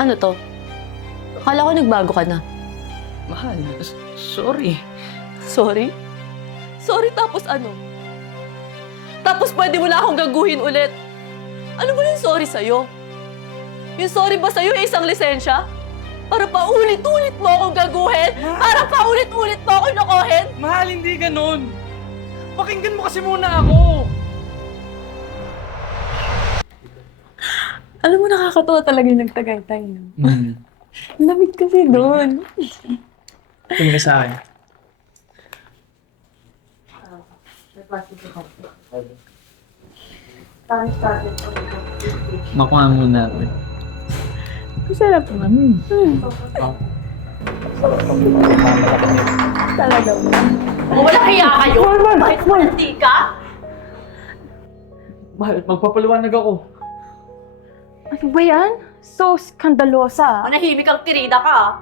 Ano to? Akala ko nagbago ka na. Mahal, sorry. Sorry? Sorry tapos ano? Tapos pwede mo na akong gaguhin ulit. Ano ba yung sorry sa'yo? Yung sorry ba sa'yo ay isang lisensya? Para paulit-ulit mo akong gaguhin? Para paulit-ulit mo akong lokohin? Mahal, hindi ganun. Pakinggan mo kasi muna ako. Alam mo, nakakatawa talaga yung nagtagay-tay. Lamig kasi doon. Tingin ka sa akin. Makuha muna ako. Masarap naman. Talaga mo. Wala kaya kayo? Bakit hindi ka? Mahal, magpapaliwanag ako. Ano ba yan? So skandalosa. Manahimik ang tirida ka.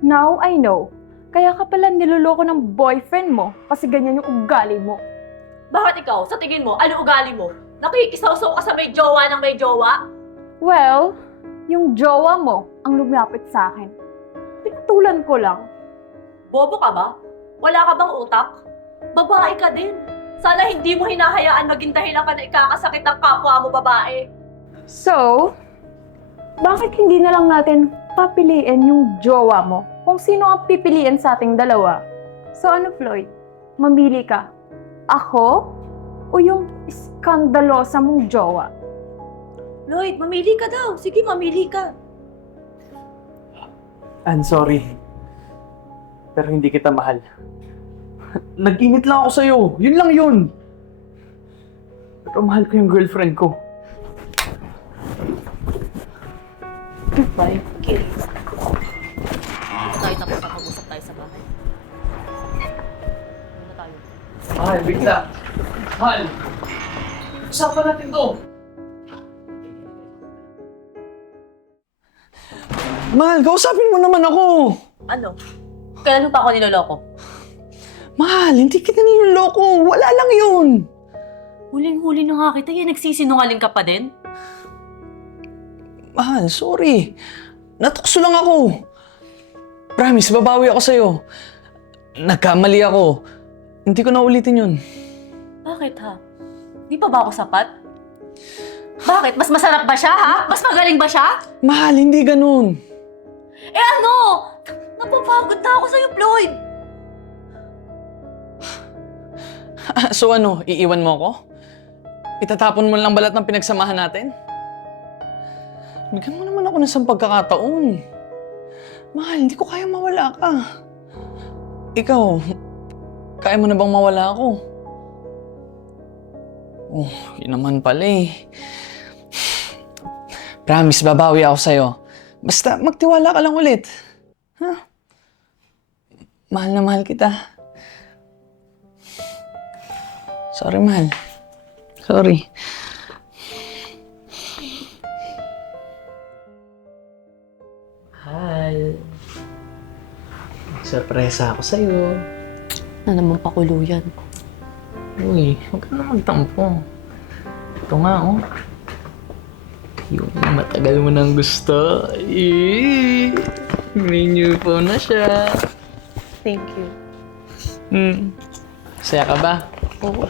Now I know. Kaya ka pala niloloko ng boyfriend mo kasi ganyan yung ugali mo. Bakit ikaw? Sa tingin mo, ano ugali mo? Nakikisaw-saw ka sa may jowa ng may jowa? Well, yung jowa mo ang lumapit sa akin. Pinatulan ko lang. Bobo ka ba? Wala ka bang utak? Babae ka din. Sana hindi mo hinahayaan maging dahilan ka na ikakasakit ng kapwa mo babae. So, bakit hindi na lang natin papiliin yung jowa mo kung sino ang pipiliin sa ating dalawa? So ano, Floyd? Mamili ka. Ako o yung skandalosa mong jowa? Lloyd, mamili ka daw. Sige, mamili ka. I'm sorry. Pero hindi kita mahal. Nag-init lang ako sa'yo. Yun lang yun. Pero mahal ko yung girlfriend ko. Bye. Okay. Tayo tapos na pag-usap tayo sa bahay. Muna tayo. Mahal, bigla. Mahal. Usapan natin to. Mahal, kausapin mo naman ako. Ano? Kailan mo pa ako niloloko? Mahal, hindi kita niloloko. Wala lang yun. Huling-huli na nga kita. Yan, nagsisinungaling ka pa din? Mahal, sorry. Natukso lang ako. Promise, babawi ako sa'yo. Nagkamali ako. Hindi ko na ulitin yun. Bakit ha? Di pa ba ako sapat? Bakit? Mas masarap ba siya ha? Mas magaling ba siya? Mahal, hindi ganun. Eh ano? Napapagod na ako sa'yo, Floyd. So ano, iiwan mo ako? Itatapon mo lang balat ng pinagsamahan natin? Bigyan mo naman ako ng isang pagkakataon. Mahal, hindi ko kaya mawala ka. Ikaw, kaya mo na bang mawala ako? Oh, yun naman pala eh. Promise, babawi ako sa'yo. Basta magtiwala ka lang ulit. Ha? Mahal na mahal kita. Sorry, mahal. Sorry. Mahal. Surpresa ako sa'yo. Na naman pakuluyan. Uy, huwag ka na magtampo. Ito nga, oh. Yung matagal mo nang gusto. May new phone na siya. Thank you. Saya ka ba? Oo.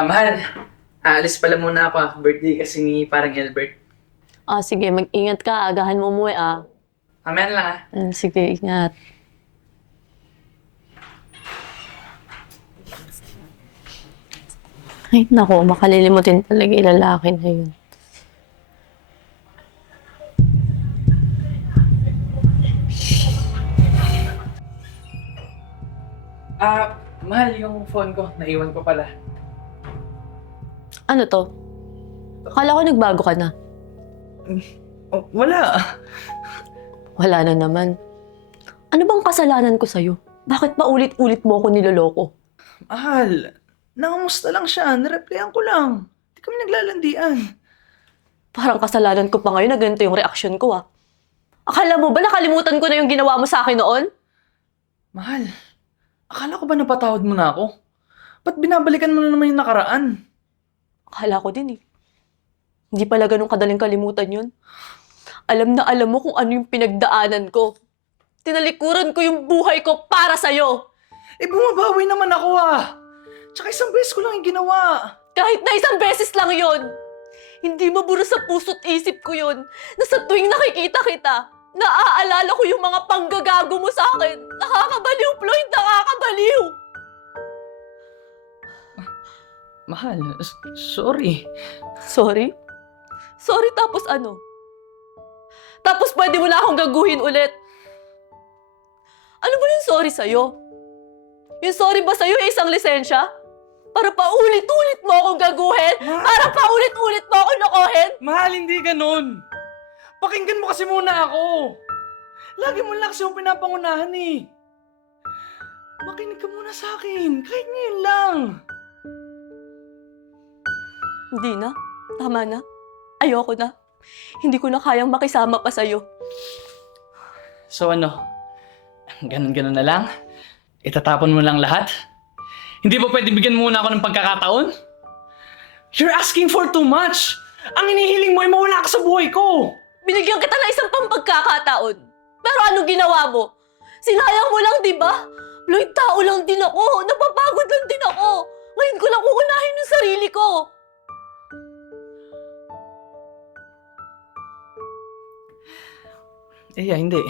Mahal. Aalis pala muna ako. Birthday kasi ni parang Albert. Sige, mag-ingat ka. Agahan mo umuwi, Mamaya na lang, Sige, ingat. Ay, naku, makalilimutin talaga yung lalaki na yun. Mahal yung phone ko. Naiwan ko pala. Ano to? Akala ko nagbago ka na. Oh, wala. Wala na naman. Ano bang kasalanan ko sa'yo? Bakit pa ulit-ulit mo ako niloloko? Mahal, Nangamusta lang siya. Nireplyan ko lang. Hindi kami naglalandian. Parang kasalanan ko pa ngayon na ganito yung reaksyon ko ah. Akala mo ba nakalimutan ko na yung ginawa mo sa akin noon? Mahal, akala ko ba napatawad mo na ako? Ba't binabalikan mo na naman yung nakaraan? Akala ko din eh. Hindi pala ganun kadaling kalimutan yun. Alam na alam mo kung ano yung pinagdaanan ko. Tinalikuran ko yung buhay ko para sa'yo. Eh, bumabawi naman ako ah. Tsaka isang beses ko lang yung ginawa. Kahit na isang beses lang yon. Hindi maburo sa puso't isip ko yun na sa tuwing nakikita kita, naaalala ko yung mga panggagago mo sa akin. Nakakabaliw, Floyd! Nakakabaliw! Mahal, sorry. Sorry? Sorry tapos ano? Tapos pwede mo na akong gaguhin ulit. Ano ba yung sorry sa'yo? Yung sorry ba sa'yo ay isang lisensya? Para paulit-ulit mo akong gaguhin? Para paulit-ulit mo akong lokohin? Mahal, hindi ganun. Pakinggan mo kasi muna ako. Lagi mo lang kasi yung pinapangunahan eh. Makinig ka muna sa akin, kahit ngayon lang. Hindi na. Tama na. Ayoko na. Hindi ko na kayang makisama pa sa'yo. So ano, ganun-ganun na lang? Itatapon mo lang lahat? Hindi ba pwede bigyan muna ako ng pagkakataon? You're asking for too much! Ang inihiling mo ay mawala ka sa buhay ko! Binigyan kita ng isang pagkakataon. Pero ano ginawa mo? Sinayang mo lang, di ba? Floyd, tao lang din ako. Napapagod lang din ako. Ngayon ko lang uunahin yung sarili ko. Hindi.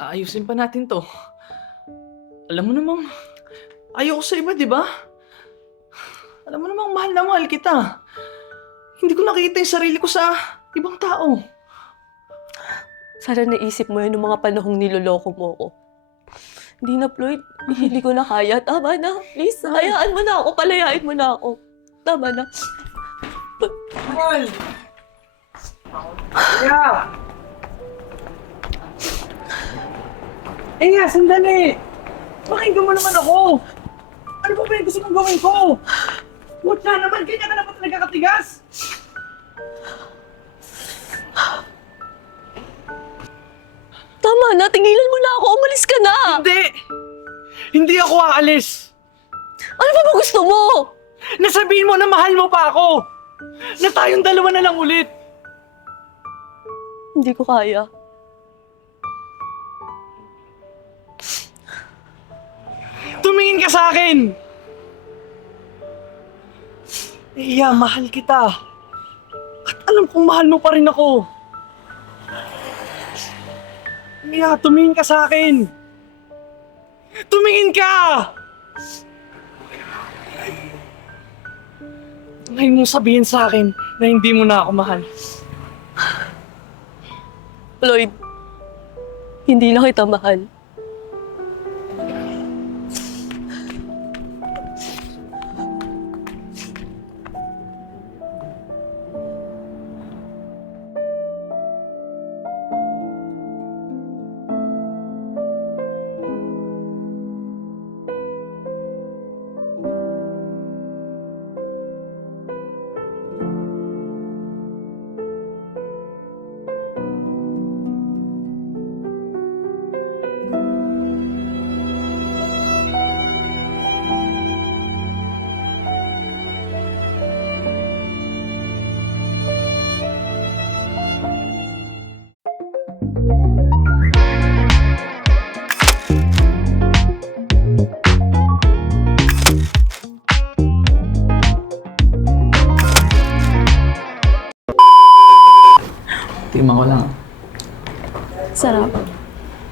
Ayusin pa natin to. Alam mo namang, ayoko sa iba, di ba? Alam mo namang mahal na mahal kita. Hindi ko nakita yung sarili ko sa ibang tao. Sana naisip mo yun ng mga panahong niloloko mo ko. Hindi na, Floyd. Hindi ko na kaya. Tama na. Please, hayaan mo na ako. Palayain mo na ako. Tama na. Mahal! Yeah! Sandali! Pakinggan mo naman ako! Ano ba yung gusto mong gawin ko? Wala naman, ganyan ka na ba talaga katigas? Tama na. Tingilan mo na ako. Umalis ka na. Hindi! Hindi ako aalis! Ano ba ba gusto mo? Nasabihin mo na mahal mo pa ako! Na tayong dalawa na lang ulit! Hindi ko kaya. Tumingin ka sa akin! Mahal kita. At alam kong mahal mo pa rin ako. Tumingin ka sa akin! Tumingin ka! Ngayon mong sabihin sa akin na hindi mo na ako mahal. Floyd, hindi na kita mahal. Tingnan ko lang. Sarap.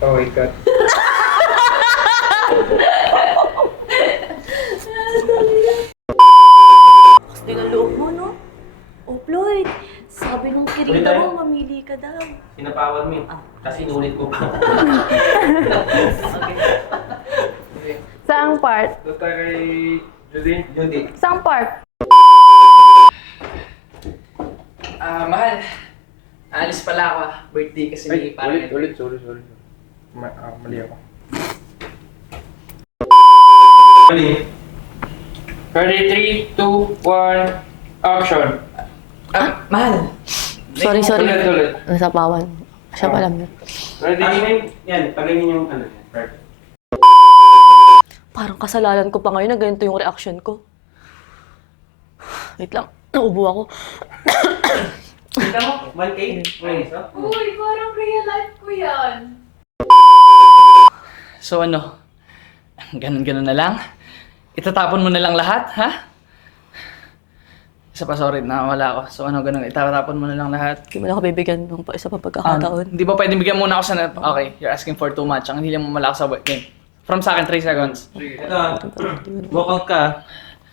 Oh my God. Gusto ng loob mo, no? Oh, Floyd, sabi nung Tuloy kirita tayo. mo, mamili ka daw. Sinapawad mo yun. Kasi inulit ko pa. Saang part? Doon tayo kay Judy. Saang part? Mahal. Alis pala ako. Birthday kasi ni parang... Sorry. Mali ako. Mali. Ready, 3, 2, 1, action. Mahal. Sorry. Ulit. Nasapawan. Siya pala yun. Ready, yan. Pagayin yung ano. Perfect. Parang kasalanan ko pa ngayon na ganito yung reaction ko. Wait lang. Naubo ako. Kita mo? 1K? Nice, no? Uy, parang real life ko yan. So ano, ganun na lang? Itatapon mo na lang lahat, ha? Isa pa, sorry, nawala ako. So ano, ganun, itatapon mo na lang lahat. Hindi mo na ako bibigyan ng isa pa pagkakataon. Hindi ba pwedeng bigyan muna ako sa... Okay, you're asking for too much. Ang hindi lang mo malakas sa game. From sa akin, 3 seconds. Ito, walkout ka.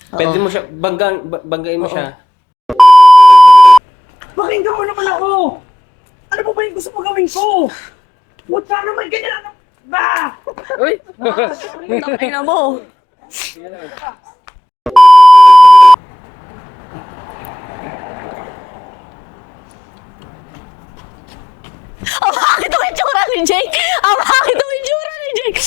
Pwede mo siya, banggain mo siya. Pakinggan mo naman ako! Ano pa ba yung gusto mo gawin ko? Huwag ka naman ganyan ano ba? Uy! Tingnan mo. Ang bakit ang itsura ni Jake? Ang bakit ang itsura ni Jake?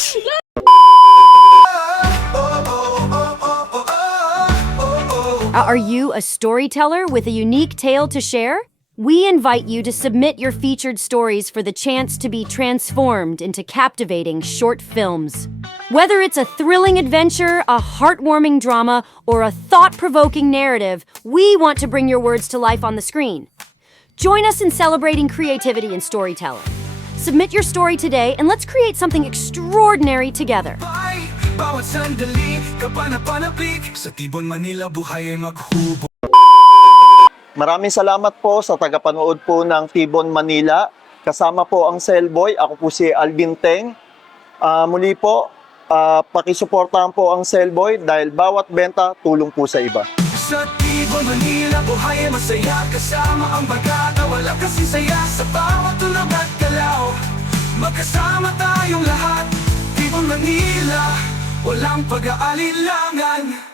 Are you a storyteller with a unique tale to share? We invite you to submit your featured stories for the chance to be transformed into captivating short films. Whether it's a thrilling adventure, a heartwarming drama, or a thought-provoking narrative, we want to bring your words to life on the screen. Join us in celebrating creativity and storytelling. Submit your story today and let's create something extraordinary together. Bawat sandali, kapanapanabik sa Tibon, Manila, buhay ay maghubo. Maraming salamat po sa tagapanood po ng Tibon, Manila. Kasama po ang Cellboy. Ako po si Alvin Teng. Muli po, pakisuportahan po ang Cellboy dahil bawat benta tulong po sa iba. Sa Tibon, Manila, buhay ay masaya. Kasama ang bagata, wala kasing saya. Sa bawat tulog at galaw, magkasama tayong lahat. Tibon, Manila, walang pag-aalilangan.